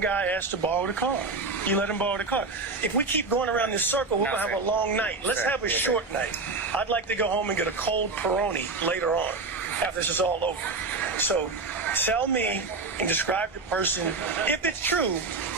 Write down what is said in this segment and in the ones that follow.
guy asked to borrow the car. You let him borrow the car. If we keep going around this circle, we're going to have a long night. Let's have a short night. I'd like to go home and get a cold Peroni later on after this is all over. So tell me and describe the person. If it's true,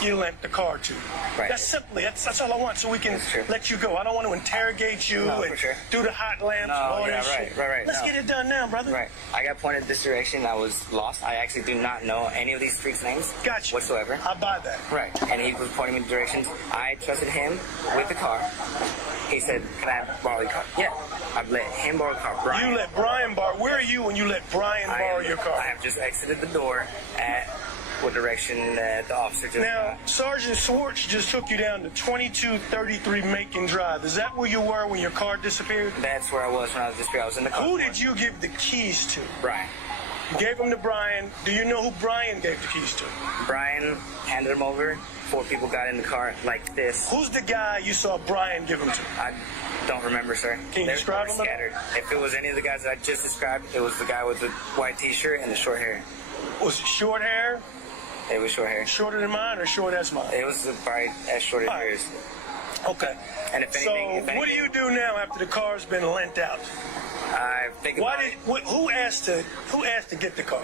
you lent the car to. Right. That's all I want, so we can let you go. I don't want to interrogate you and do the hot lamps and all that shit. Right. Let's get it done now, brother. Right. I got pointed this direction. I was lost. I actually do not know any of these streets' names whatsoever. I buy that. Right. And he was pointing me in directions. I trusted him with the car. He said, "Can I borrow your car?" Yeah. I let him borrow the car. Brian. You let Brian borrow. Where are you when you let Brian borrow your car? I have just exited the door at what direction the officer just Now, Sergeant Swartz just took you down to 2233 Macon Drive. Is that where you were when your car disappeared? That's where I was when I was disappeared. I was in the car. Who did you give the keys to? Brian. You gave them to Brian. Do you know who Brian gave the keys to? Brian handed them over. 4 people got in the car like this. Who's the guy you saw Brian give them to? I don't remember, sir. Can you describe him? Scattered. If it was any of the guys that I just described, it was the guy with the white t-shirt and the short hair. Was it short hair? It was short hair. Shorter than mine or short as mine? It was probably as short as yours. Okay. And if anything, what do you do now after the car's been lent out? I think who asked to get the car?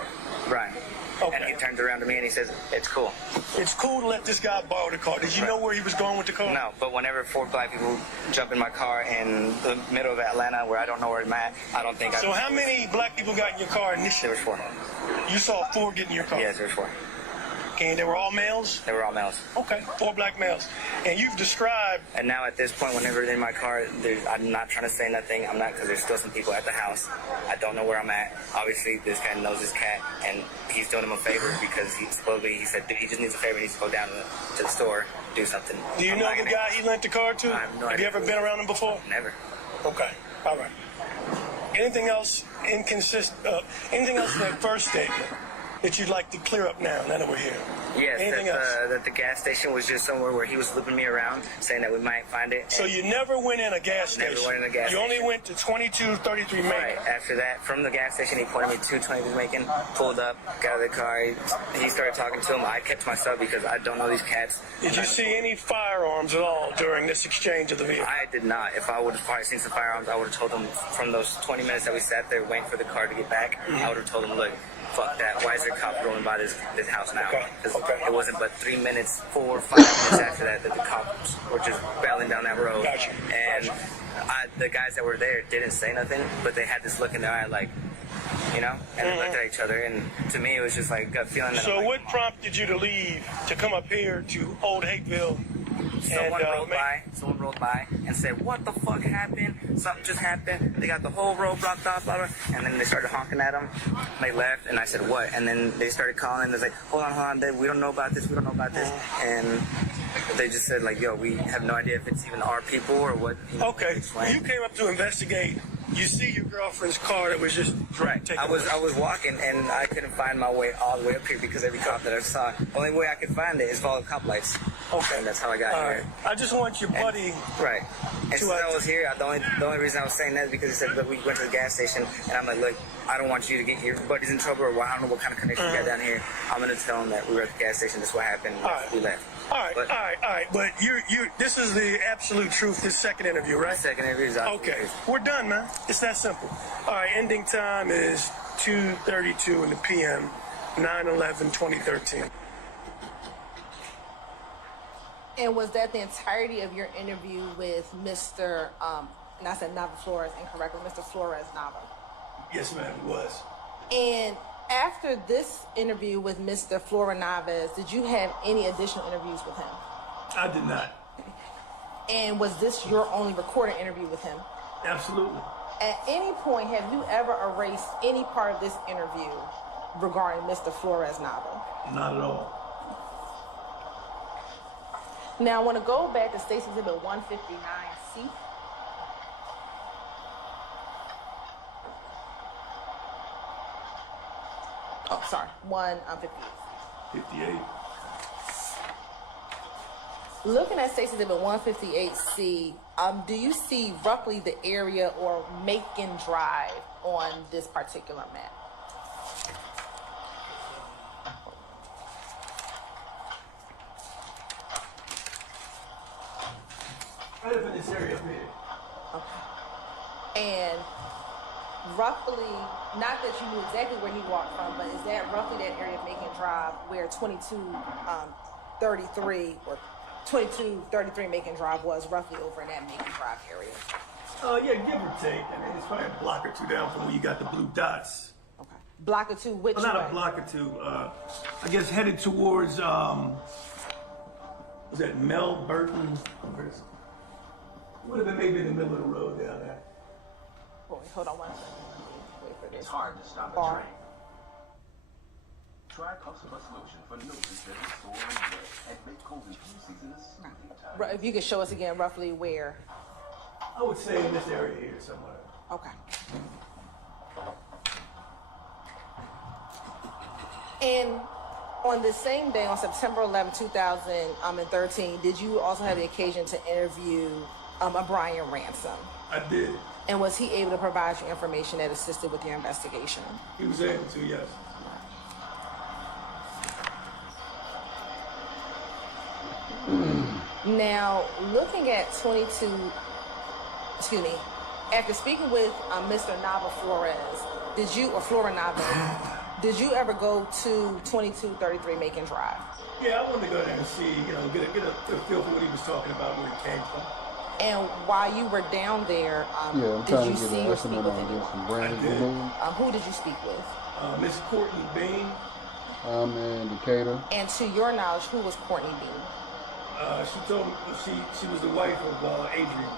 Brian. Okay. And he turned around to me and he says, "It's cool. It's cool to let this guy borrow the car." Did you know where he was going with the car? No, but whenever 4 black people jump in my car in the middle of Atlanta where I don't know where I'm at, I don't think So how many black people got in your car initially? There was 4. You saw 4 get in your car? Yes, there was 4. Okay, and they were all males? They were all males. Okay, 4 black males. And you've described... And now at this point, whenever they're in my car, I'm not trying to say nothing. I'm not, because there's still some people at the house. I don't know where I'm at. Obviously, this guy knows his cat, and he's doing him a favor because he said he just needs a favor. He needs to go down to the store, do something. Do you know the guy he lent the car to? I have no idea. Have you ever been around him before? Never. Okay, all right. Anything else anything else in that first statement that you'd like to clear up now that we're here? Yes, Anything else? That the gas station was just somewhere where he was looping me around, saying that we might find it. So you never went in a gas station? Never went in a gas station. You only went to 2233 Macon? Right. After that, from the gas station, he pointed me to 22 Macon, pulled up, got out of the car. He started talking to him. I kept myself because I don't know these cats. Did you see any firearms at all during this exchange of the vehicle? I did not. If I would have probably seen some firearms, I would have told them from those 20 minutes that we sat there waiting for the car to get back, I would have told them, look, fuck that. Why is there a cop rolling by this house now? Because it wasn't but 3 minutes, 4 or 5 minutes after that the cops were just barreling down that road. Gotcha. And the guys that were there didn't say nothing, but they had this look in their eye like, you know, and they looked at each other, and to me it was just like a gut feeling. That So what prompted you to leave to come up here to Old Hateville? Someone rolled by and said, "What the fuck happened? Something just happened. They got the whole road blocked off, blah, blah." And then they started honking at them. They left, and I said, "What?" And then they started calling. They're like, hold on, we don't know about this. We don't know about this. And they just said, like, yo, we have no idea if it's even our people or what. Okay, you came up to investigate. You see your girlfriend's car that was just right. I was walking and I couldn't find my way all the way up here because every cop that I saw, the only way I could find it is follow cop lights. Okay, and that's how I got here. I just want your buddy. Right. And since I was here, the only reason I was saying that is because he said, look, we went to the gas station, and I'm like, look, I don't want you to get your buddies in trouble, or I don't know what kind of connection you got down here. I'm gonna tell them that we were at the gas station. This is what happened. We left. All right. But this is the absolute truth. This second interview, right? Second interview is okay. We're done, man. It's that simple. All right. Ending time is 2:32 in the p.m. 9/11/2013. And was that the entirety of your interview with Mr. And I said Nava Flores incorrectly, Mr. Flores Nava? Yes, ma'am, it was. And after this interview with Mr. Flora Naves, did you have any additional interviews with him? I did not. And was this your only recorded interview with him? Absolutely. At any point, have you ever erased any part of this interview regarding Mr. Flores Nava? Not at all. Now, I want to go back to State's Exhibit 159C. Oh, sorry, 158. 58. Looking at State's Exhibit 158C, do you see roughly the area or Macon Drive on this particular map? Right up in this area up here. Okay. And roughly, not that you knew exactly where he walked from, but is that roughly that area of Macon Drive where 2233 or 2233 Macon Drive was, roughly over in that Macon Drive area? Yeah, give or take. I mean, it's probably a block or two down from where you got the blue dots. Okay. Block or two, which Well, not way? a block or two. I guess headed towards, was that Mel Burton? Would have been maybe in the middle of the road down there. Oh, wait, hold on one second. Wait for this. It's hard to stop a Bar. train. Try Cosmos Lotion for noses that is sore and wet and make cold and flu season a soothing time. If you could show us again roughly where. I would say in this area here somewhere. Okay. And on the same day, on September 11, 2013, did you also have the occasion to interview a Brian Ransom? I did. And was he able to provide you information that assisted with your investigation? He was able to, yes. Now, looking at after speaking with Mr. Nava Flores, Flora Nava, did you ever go to 2233 Macon Drive? Yeah, I wanted to go there and see, get a feel for what he was talking about, where he came from. And while you were down there, I'm did trying you to get see an or speak estimate with on anyone? this. Some brand I did. new. Who did you speak with? Miss Courtney Bean. I'm in Decatur. And to your knowledge, who was Courtney Bean? She told me she was the wife of Adrian.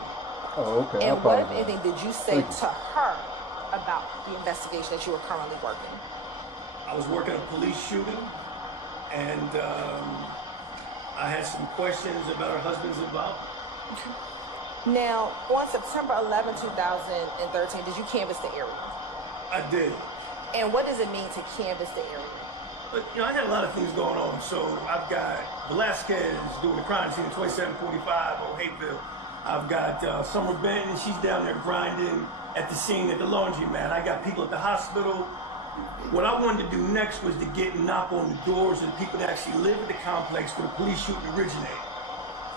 Oh, okay. I And what, if apologize. anything, did you say Thank you. to her about the investigation that you were currently working? I was working a police shooting, and I had some questions about her husband's involvement. Now, on September 11, 2013, did you canvass the area? I did. And what does it mean to canvass the area? But, I had a lot of things going on. So I've got Velasquez doing the crime scene at 2745 on Hayville. I've got Summer Benton. She's down there grinding at the scene at the laundromat. I got people at the hospital. What I wanted to do next was to get and knock on the doors of the people that actually live at the complex where the police shooting originated.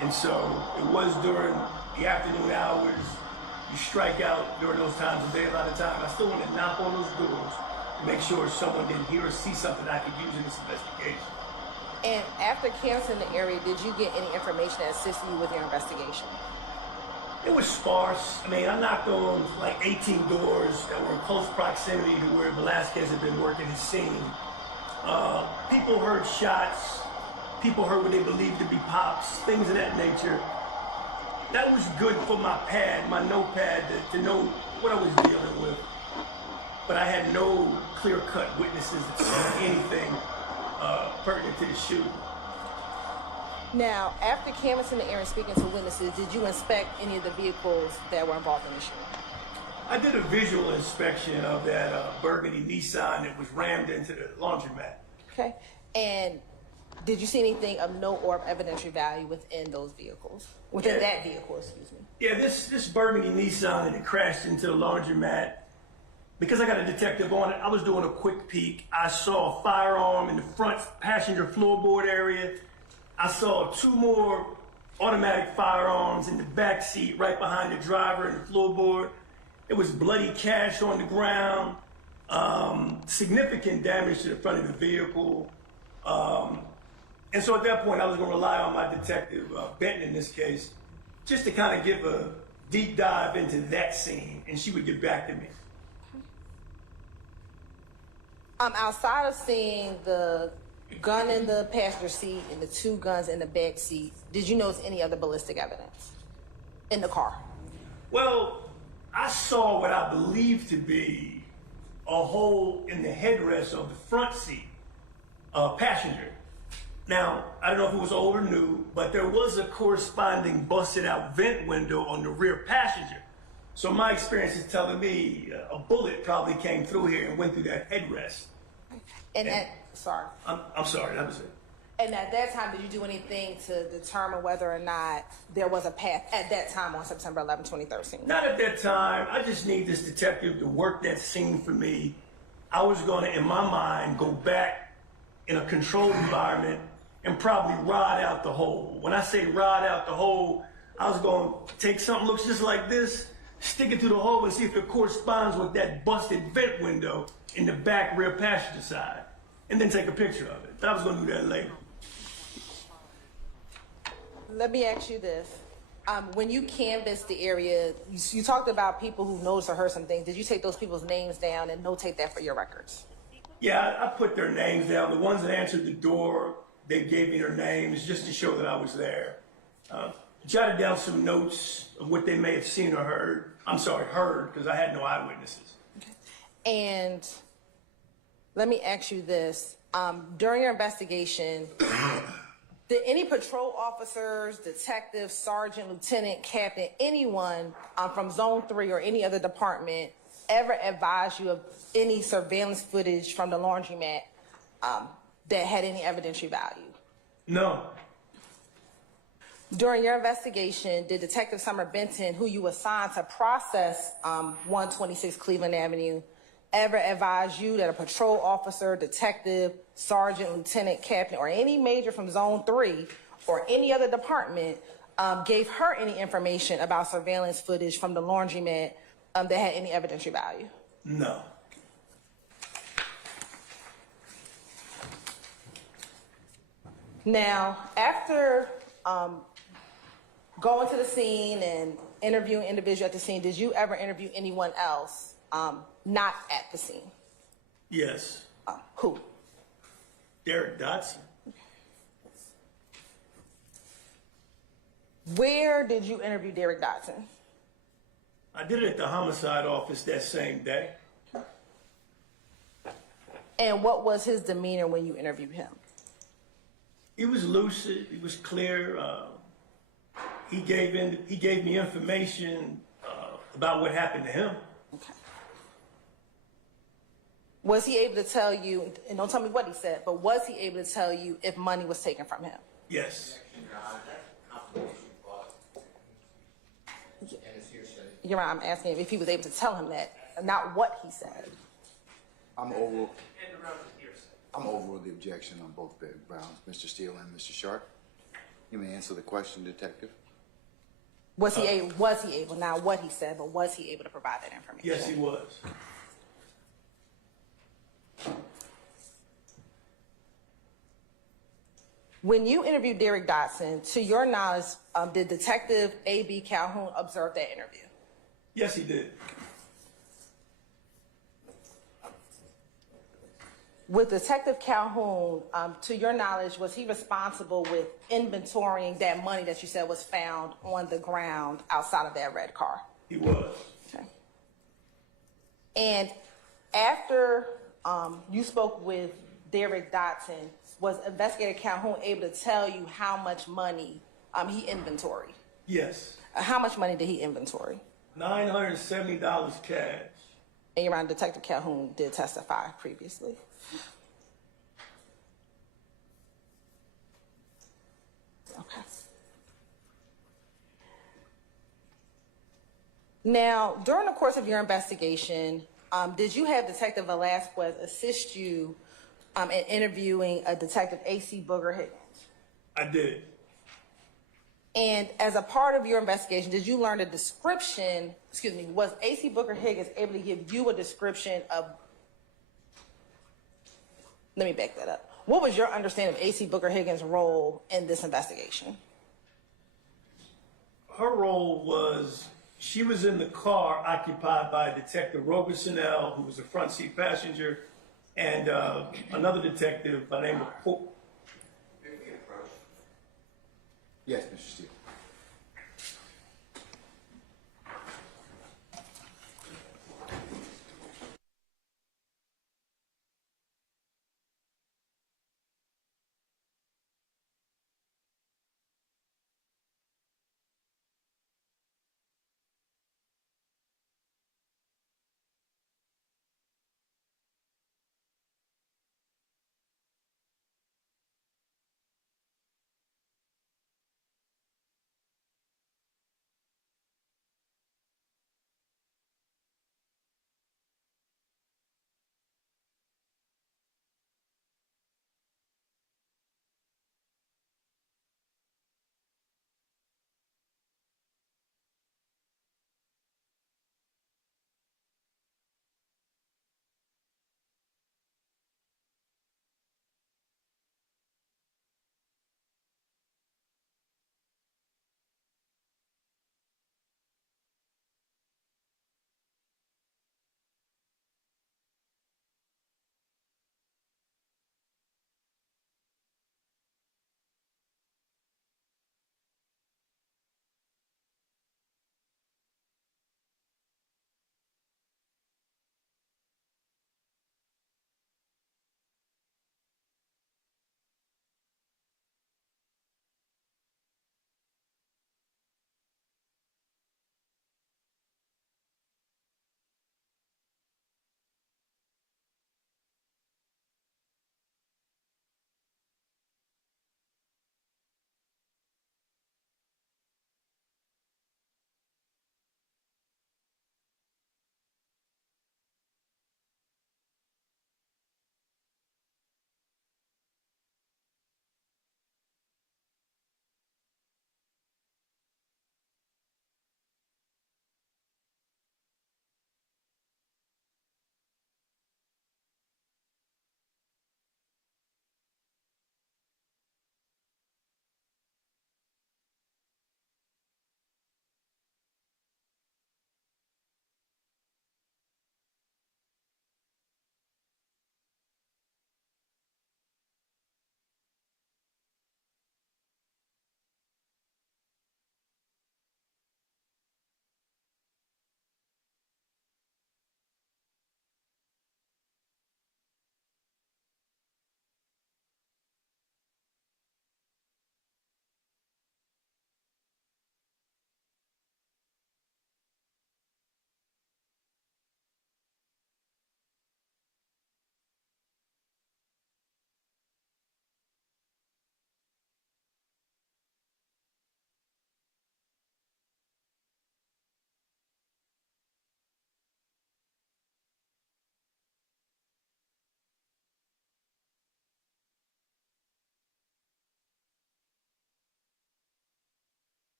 And so it was during the afternoon hours. You strike out during those times of day a lot of time. I still want to knock on those doors to make sure someone didn't hear or see something I could use in this investigation. And after canvassing the area, did you get any information that assisted you with your investigation? It was sparse. I mean, I knocked on like 18 doors that were in close proximity to where Velasquez had been working his scene. People heard shots. People heard what they believed to be pops, things of that nature. That was good for my notepad, to know what I was dealing with. But I had no clear-cut witnesses that saw anything pertinent to the shooting. Now, after canvassing the area and speaking to witnesses, did you inspect any of the vehicles that were involved in the shooting? I did a visual inspection of that burgundy Nissan that was rammed into the laundromat. Okay. And did you see anything of note or of evidentiary value within those vehicles? Within that vehicle, excuse me. Yeah, this burgundy Nissan that crashed into the laundromat, because I got a detective on it, I was doing a quick peek. I saw a firearm in the front passenger floorboard area. I saw 2 more automatic firearms in the back seat right behind the driver and the floorboard. There was bloody cash on the ground, significant damage to the front of the vehicle. And so at that point, I was going to rely on my detective, Benton in this case, just to kind of give a deep dive into that scene, and she would get back to me. Outside of seeing the gun in the passenger seat and the 2 guns in the back seat, did you notice any other ballistic evidence in the car? Well, I saw what I believed to be a hole in the headrest of the front seat, passenger. Now, I don't know if it was old or new, but there was a corresponding busted out vent window on the rear passenger. So my experience is telling me a bullet probably came through here and went through that headrest. And I'm sorry, that was it. And at that time, did you do anything to determine whether or not there was a path at that time on September 11, 2013? Not at that time. I just need this detective to work that scene for me. I was going to, in my mind, go back in a controlled environment and probably rod out the hole. When I say rod out the hole, I was going to take something looks just like this, stick it through the hole and see if it corresponds with that busted vent window in the back rear passenger side, and then take a picture of it. I was going to do that later. Let me ask you this. When you canvassed the area, you talked about people who noticed or heard some things. Did you take those people's names down and notate that for your records? Yeah, I put their names down. The ones that answered the door, they gave me their names just to show that I was there. Jotted down some notes of what they may have seen or heard. Heard, because I had no eyewitnesses. And let me ask you this. During your investigation, did any patrol officers, detectives, sergeant, lieutenant, captain, anyone from Zone 3 or any other department ever advise you of any surveillance footage from the laundromat that had any evidentiary value? No. During your investigation, did Detective Summer Benton, who you assigned to process 126 Cleveland Avenue, ever advise you that a patrol officer, detective, sergeant, lieutenant, captain, or any major from Zone 3 or any other department gave her any information about surveillance footage from the laundromat that had any evidentiary value? No. Now, after going to the scene and interviewing individuals at the scene, did you ever interview anyone else not at the scene? Yes. Who? Derek Dotson. Where did you interview Derek Dotson? I did it at the homicide office that same day. And what was his demeanor when you interviewed him? He was lucid. He was clear. He gave me information about what happened to him. Okay. Was he able to tell you, and don't tell me what he said, but was he able to tell you if money was taken from him? Yes. You're right, I'm asking if he was able to tell him that, not what he said. I'm over the objection on both grounds, Mr. Steele and Mr. Sharp. You may answer the question, Detective. Was he able, not what he said, but was he able to provide that information? Yes, he was. When you interviewed Derek Dotson, to your knowledge, did Detective A.B. Calhoun observe that interview? Yes, he did. With Detective Calhoun, to your knowledge, was he responsible with inventorying that money that you said was found on the ground outside of that red car? He was. Okay. And after you spoke with Derek Dotson, was Investigator Calhoun able to tell you how much money he inventoried? Yes. How much money did he inventory? $970 cash. And your Honor, Detective Calhoun did testify previously. Okay. Now, during the course of your investigation, did you have Detective Velasquez assist you in interviewing a Detective A.C. Booger Higgins? I did. And as a part of your investigation, did you learn a description, was A.C. Booker Higgins able to give you a description of, let me back that up. What was your understanding of A.C. Booker Higgins' role in this investigation? Her role was, she was in the car occupied by Detective Roberson L., who was a front seat passenger, and another detective by the name of Pope. Yes, Mr. Steele.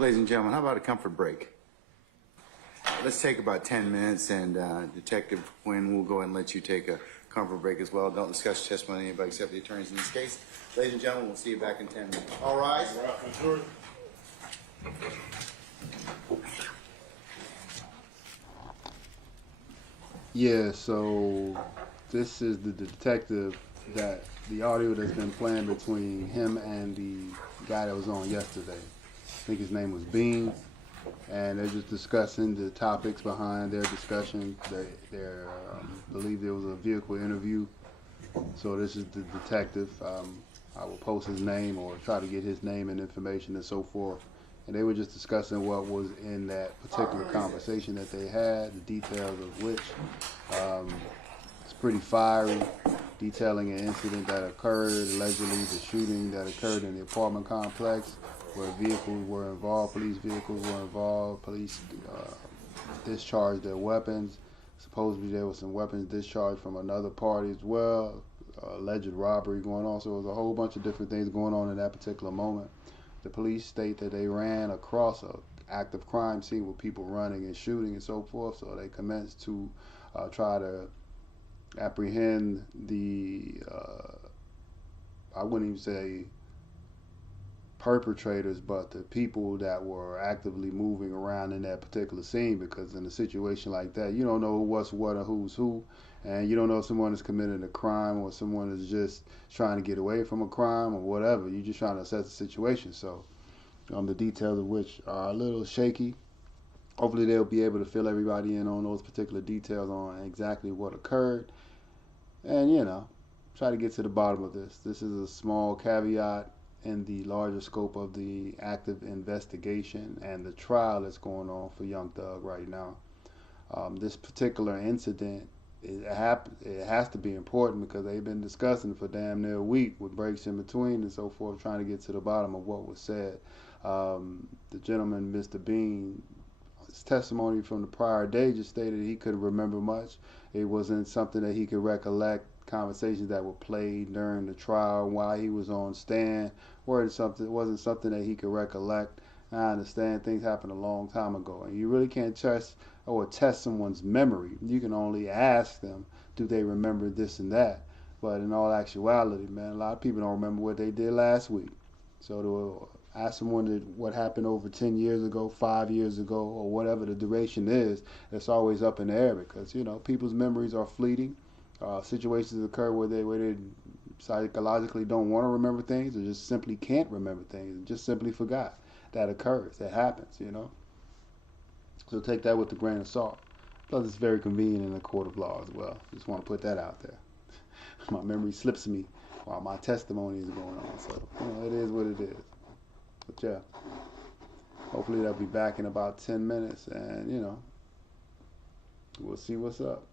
Ladies and gentlemen, how about a comfort break? Let's take about 10 minutes, and Detective Quinn will go ahead and let you take a comfort break as well. Don't discuss testimony anybody except the attorneys in this case. Ladies and gentlemen, we'll see you back in 10 minutes. All rise. Yeah, so this is the detective that the audio that's been playing between him and the guy that was on yesterday. I think his name was Bean, and they're just discussing the topics behind their discussion. They believe there was a vehicle interview. So this is the detective. I will post his name or try to get his name and information and so forth. And they were just discussing what was in that particular conversation that they had, the details of which it's pretty fiery, detailing an incident that occurred, allegedly the shooting that occurred in the apartment complex where vehicles were involved, police vehicles were involved, police discharged their weapons. Supposedly there was some weapons discharged from another party as well, alleged robbery going on. So there was a whole bunch of different things going on in that particular moment. The police state that they ran across a active crime scene with people running and shooting and so forth. So they commenced to try to apprehend the, I wouldn't even say perpetrators, but the people that were actively moving around in that particular scene, because in a situation like that, you don't know what's what or who's who, and you don't know if someone is committing a crime or someone is just trying to get away from a crime or whatever. You're just trying to assess the situation. So the details of which are a little shaky. Hopefully they'll be able to fill everybody in on those particular details on exactly what occurred, and try to get to the bottom of this. This is a small caveat in the larger scope of the active investigation and the trial that's going on for Young Thug right now. This particular incident, it has to be important because they've been discussing for damn near a week with breaks in between and so forth, trying to get to the bottom of what was said. The gentleman, Mr. Bean, his testimony from the prior day just stated he couldn't remember much. It wasn't something that he could recollect. Conversations that were played during the trial while he was on stand, or it wasn't something that he could recollect. I understand things happened a long time ago, and you really can't test someone's memory. You can only ask them, do they remember this and that? But in all actuality, man, a lot of people don't remember what they did last week. So to ask someone what happened over 10 years ago, 5 years ago, or whatever the duration is, it's always up in the air because people's memories are fleeting. Situations occur where they psychologically don't want to remember things, or just simply can't remember things, and just simply forgot. That occurs. That happens. So take that with a grain of salt. Plus, it's very convenient in a court of law as well. Just want to put that out there. My memory slips me while my testimony is going on. So it is what it is. But yeah, hopefully they'll be back in about 10 minutes, and we'll see what's up.